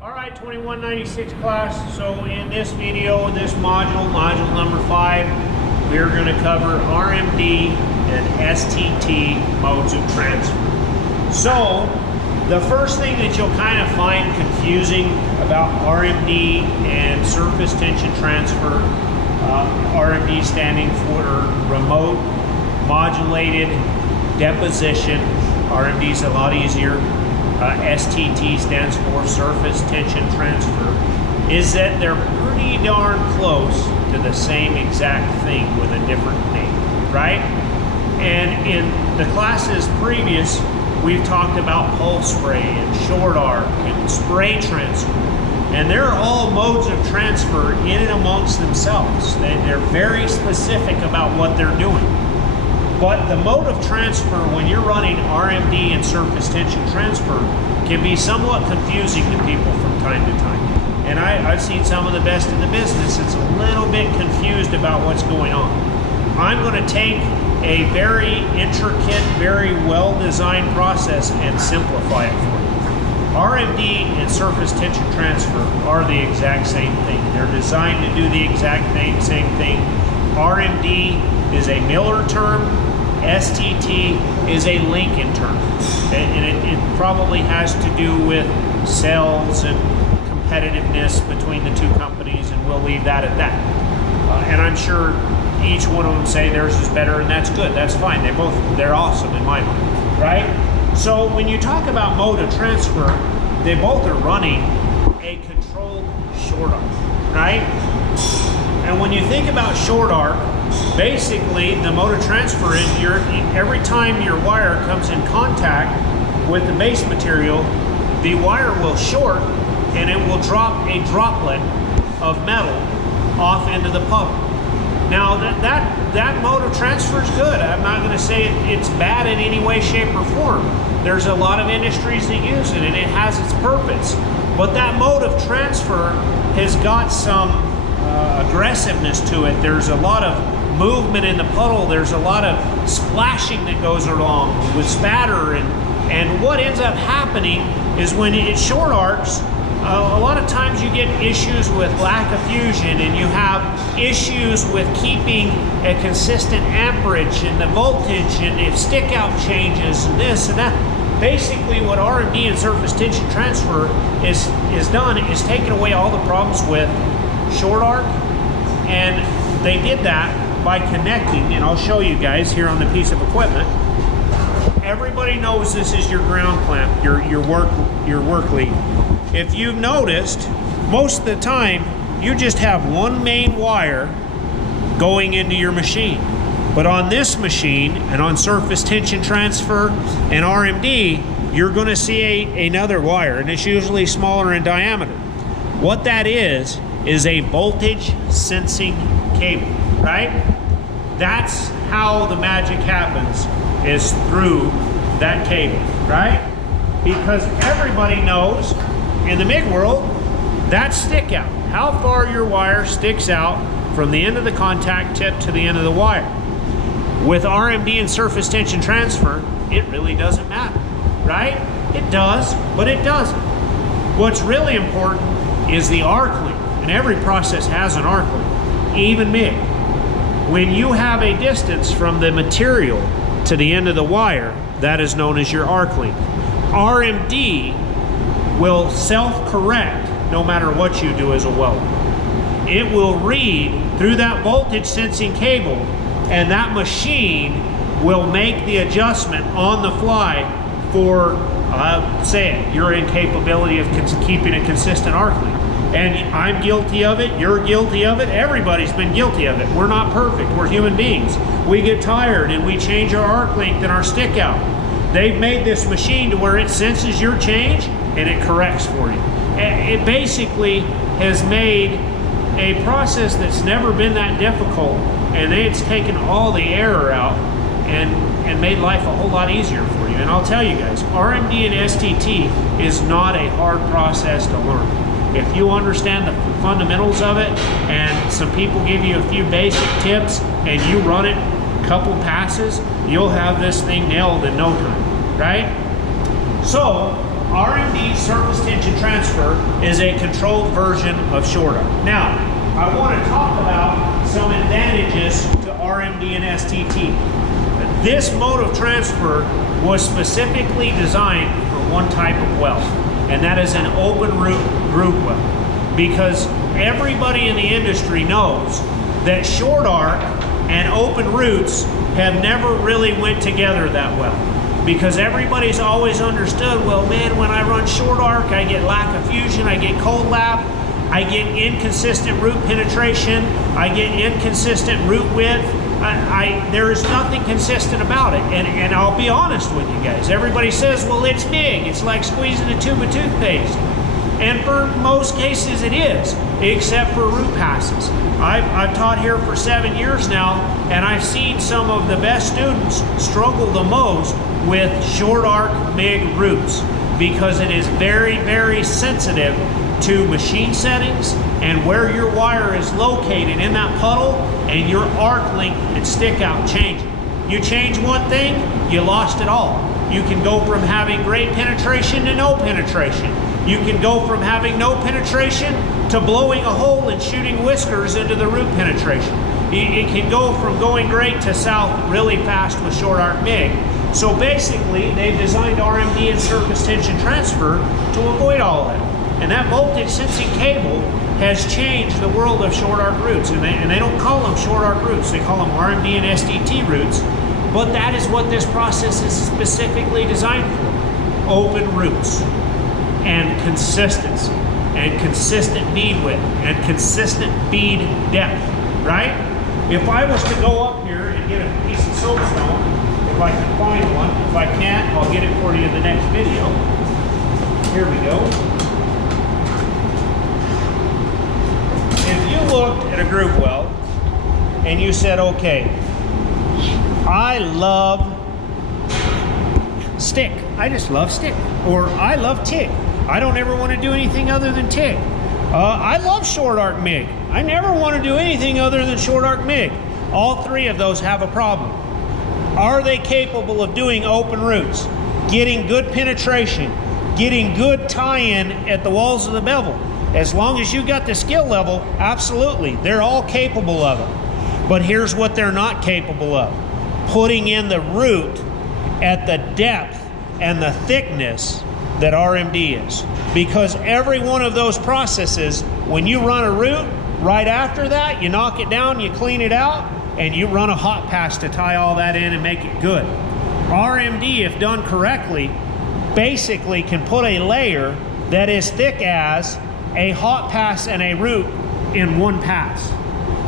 All right, 2196 class. So in this video, this module number 5, we're going to cover RMD and STT modes of transfer. So the first thing that you'll kind of find confusing about RMD and surface tension transfer, RMD standing for remote modulated deposition. RMD is a lot easier. STT stands for surface tension transfer, is that they're pretty darn close to the same exact thing with a different name, right? And in the classes previous, we've talked about pulse spray and short arc and spray transfer. And they're all modes of transfer in and amongst themselves. They're very specific about what they're doing. But the mode of transfer when you're running RMD and surface tension transfer can be somewhat confusing to people from time to time. And I've seen some of the best in the business that's a little bit confused about what's going on. I'm going to take a very intricate, very well-designed process and simplify it for you. RMD and surface tension transfer are the exact same thing. They're designed to do the exact same thing. RMD is a Miller term, STT is a Lincoln term. And it probably has to do with sales and competitiveness between the two companies, and we'll leave that at that. And I'm sure each one of them say theirs is better, and that's good, that's fine. They're awesome in my mind, right? So when you talk about mode of transfer, they both are running a controlled short arc, right? And when you think about short arc, basically the mode of transfer is every time your wire comes in contact with the base material, the wire will short and it will drop a droplet of metal off into the puddle. Now that mode of transfer is good. I'm not going to say it's bad in any way, shape, or form. There's a lot of industries that use it and it has its purpose. But that mode of transfer has got some aggressiveness to it. There's a lot of movement in the puddle. There's a lot of splashing that goes along with spatter, and what ends up happening is when it short arcs, a lot of times you get issues with lack of fusion, and you have issues with keeping a consistent amperage and the voltage, and if stick out changes and this and that. Basically what RMD and surface tension transfer is done is taking away all the problems with short arc, and they did that by connecting, and I'll show you guys here on the piece of equipment. Everybody knows this is your ground clamp, your work lead. If you've noticed, most of the time you just have one main wire going into your machine. But on this machine and on surface tension transfer and RMD, you're going to see another wire, and it's usually smaller in diameter. What that is a voltage sensing cable, right? That's how the magic happens, is through that cable, right? Because everybody knows in the MIG world, that stick out, how far your wire sticks out from the end of the contact tip to the end of the wire. With RMD and surface tension transfer, it really doesn't matter, right? It does, but it doesn't. What's really important is the arc length, and every process has an arc length, even MIG. When you have a distance from the material to the end of the wire, that is known as your arc length. RMD will self-correct no matter what you do as a welder. It will read through that voltage sensing cable, and that machine will make the adjustment on the fly for, say it, your incapability of keeping a consistent arc length. And I'm guilty of it, you're guilty of it, everybody's been guilty of it. We're not perfect, we're human beings. We get tired and we change our arc length and our stick out. They've made this machine to where it senses your change and it corrects for you. It basically has made a process that's never been that difficult, and it's taken all the error out and made life a whole lot easier for you. And I'll tell you guys, RMD and STT is not a hard process to learn. If you understand the fundamentals of it, and some people give you a few basic tips, and you run it a couple passes, you'll have this thing nailed in no time, right? So RMD surface tension transfer is a controlled version of short arc. Now, I want to talk about some advantages to RMD and STT. This mode of transfer was specifically designed for one type of weld, and that is an open root groove weld. Because everybody in the industry knows that short arc and open roots have never really went together that well. Because everybody's always understood, well, man, when I run short arc, I get lack of fusion, I get cold lap, I get inconsistent root penetration, I get inconsistent root width. There is nothing consistent about it. And I'll be honest with you guys. Everybody says, well, it's big. It's like squeezing a tube of toothpaste. And for most cases it is, except for root passes. I've taught here for 7 years now, and I've seen some of the best students struggle the most with short arc MIG roots because it is very, very sensitive to machine settings and where your wire is located in that puddle and your arc length and stick out changing. You change one thing, you lost it all. You can go from having great penetration to no penetration. You can go from having no penetration to blowing a hole and shooting whiskers into the root penetration. It can go from going great to south really fast with short arc MIG. So basically, they've designed RMD and surface tension transfer to avoid all that. And that voltage sensing cable has changed the world of short arc roots. And they don't call them short arc roots, they call them RMD and STT roots. But that is what this process is specifically designed for. Open roots and consistency and consistent bead width and consistent bead depth, right? If I was to go up here and get a piece of soapstone, if I can find one, if I can't, I'll get it for you in the next video. Here we go. If you looked at a groove weld and you said, okay, I love stick. I just love stick. Or I love TIG. I don't ever want to do anything other than TIG. I love short arc MIG. I never want to do anything other than short arc MIG. All three of those have a problem. Are they capable of doing open roots, getting good penetration, getting good tie-in at the walls of the bevel? As long as you got the skill level, absolutely. They're all capable of it. But here's what they're not capable of. Putting in the root at the depth and the thickness that RMD is. Because every one of those processes, when you run a root, right after that, you knock it down, you clean it out, and you run a hot pass to tie all that in and make it good. RMD, if done correctly, basically can put a layer that is thick as a hot pass and a root in one pass.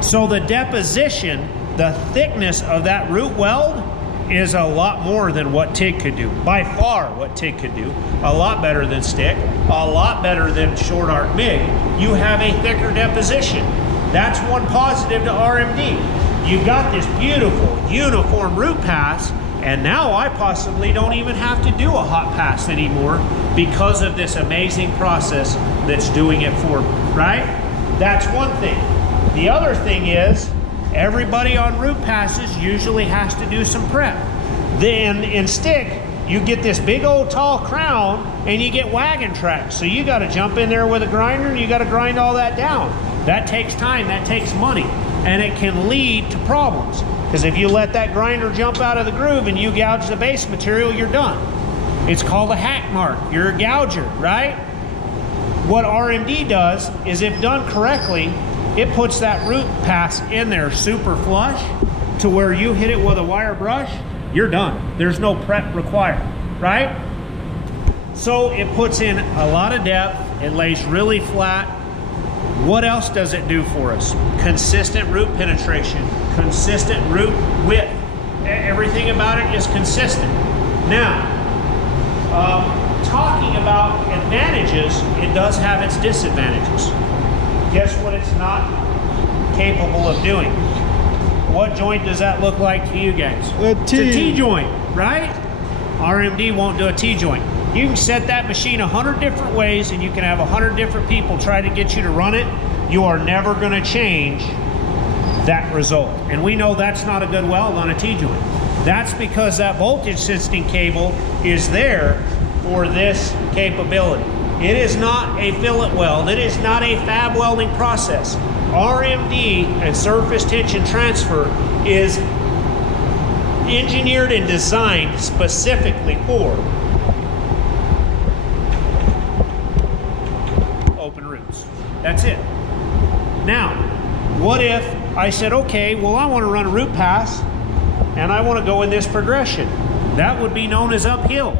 So the deposition, the thickness of that root weld is a lot more than what TIG could do. By far what TIG could do. A lot better than stick, a lot better than short arc MIG. You have a thicker deposition. That's one positive to RMD. You've got this beautiful uniform root pass, and now I possibly don't even have to do a hot pass anymore because of this amazing process that's doing it for me, right? That's one thing. The other thing is, everybody on root passes usually has to do some prep. Then in stick, you get this big old tall crown and you get wagon tracks. So you got to jump in there with a grinder and you got to grind all that down. That takes time, that takes money, and it can lead to problems. Because if you let that grinder jump out of the groove and you gouge the base material, you're done. It's called a hack mark. You're a gouger, right? What RMD does is, if done correctly, it puts that root pass in there super flush to where you hit it with a wire brush, you're done. There's no prep required, right? So it puts in a lot of depth, it lays really flat. What else does it do for us? Consistent root penetration, consistent root width. Everything about it is consistent. Now, talking about advantages, it does have its disadvantages. Guess what it's not capable of doing? What joint does that look like to you guys? It's a T-joint, right? RMD won't do a T-joint. You can set that machine 100 different ways and you can have 100 different people try to get you to run it. You are never going to change that result. And we know that's not a good weld on a T-joint. That's because that voltage sensing cable is there for this capability. It is not a fillet weld. It is not a fab welding process. RMD and surface tension transfer is engineered and designed specifically for open roots. That's it. Now, what if I said, okay, well, I want to run a root pass and I want to go in this progression? That would be known as uphill.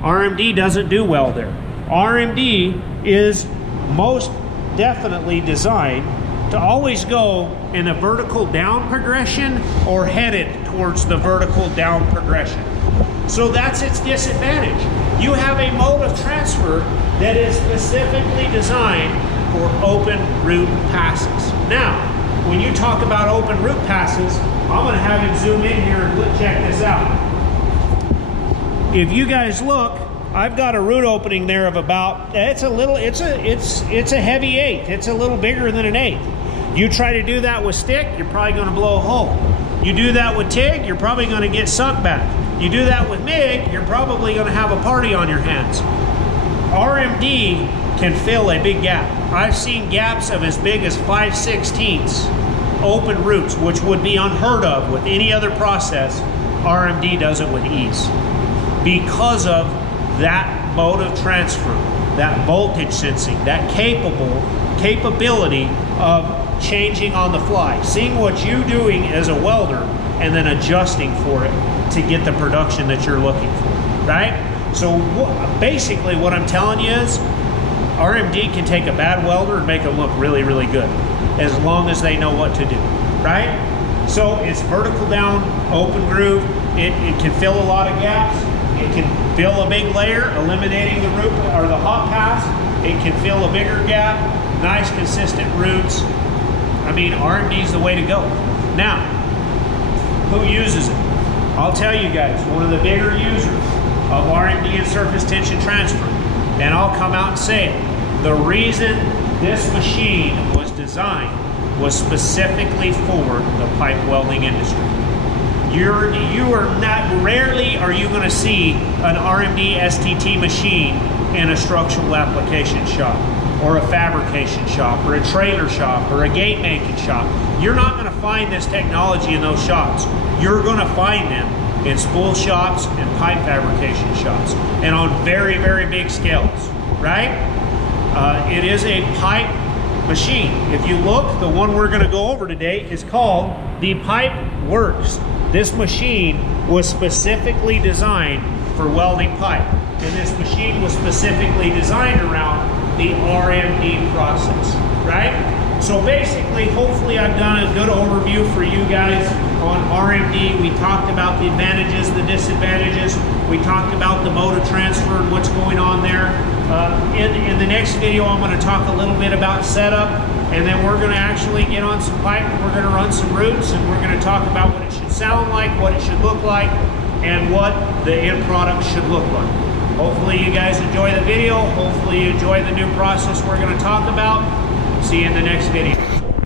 RMD doesn't do well there. RMD is most definitely designed to always go in a vertical down progression or headed towards the vertical down progression. So that's its disadvantage. You have a mode of transfer that is specifically designed for open root passes. Now, when you talk about open root passes, I'm going to have him zoom in here and check this out. If you guys look, I've got a root opening there of about, it's a heavy 1/8. It's a little bigger than an 1/8. You try to do that with stick, you're probably going to blow a hole. You do that with TIG, you're probably going to get sucked back. You do that with MIG, you're probably going to have a party on your hands. RMD can fill a big gap. I've seen gaps of as big as 5/16 open roots, which would be unheard of with any other process. RMD does it with ease because of that mode of transfer, that voltage sensing, that capability of changing on the fly, seeing what you're doing as a welder and then adjusting for it to get the production that you're looking for, right? So basically what I'm telling you is RMD can take a bad welder and make them look really, really good as long as they know what to do, right? So it's vertical down, open groove. It can fill a lot of gaps. It can fill a big layer, eliminating the root or the hot pass. It can fill a bigger gap, nice consistent roots. I mean, RMD is the way to go. Now, who uses it? I'll tell you guys, one of the bigger users of RMD and surface tension transfer, and I'll come out and say it. The reason this machine was designed was specifically for the pipe welding industry. Rarely are you going to see an RMD STT machine in a structural application shop or a fabrication shop or a trailer shop or a gate making shop. You're not going to find this technology in those shops. You're going to find them in spool shops and pipe fabrication shops and on very, very big scales, right? It is a pipe machine. If you look, the one we're going to go over today is called the Pipe Works. This machine was specifically designed for welding pipe, and this machine was specifically designed around the RMD process, right? So basically, hopefully I've done a good overview for you guys on RMD. We talked about the advantages, the disadvantages. We talked about the mode of transfer and what's going on there. In the next video, I'm going to talk a little bit about setup, and then we're going to actually get on some pipe, and we're going to run some roots, and we're going to talk about what it should sound like, what it should look like, and what the end product should look like. Hopefully you guys enjoy the video. Hopefully you enjoy the new process we're going to talk about. See you in the next video.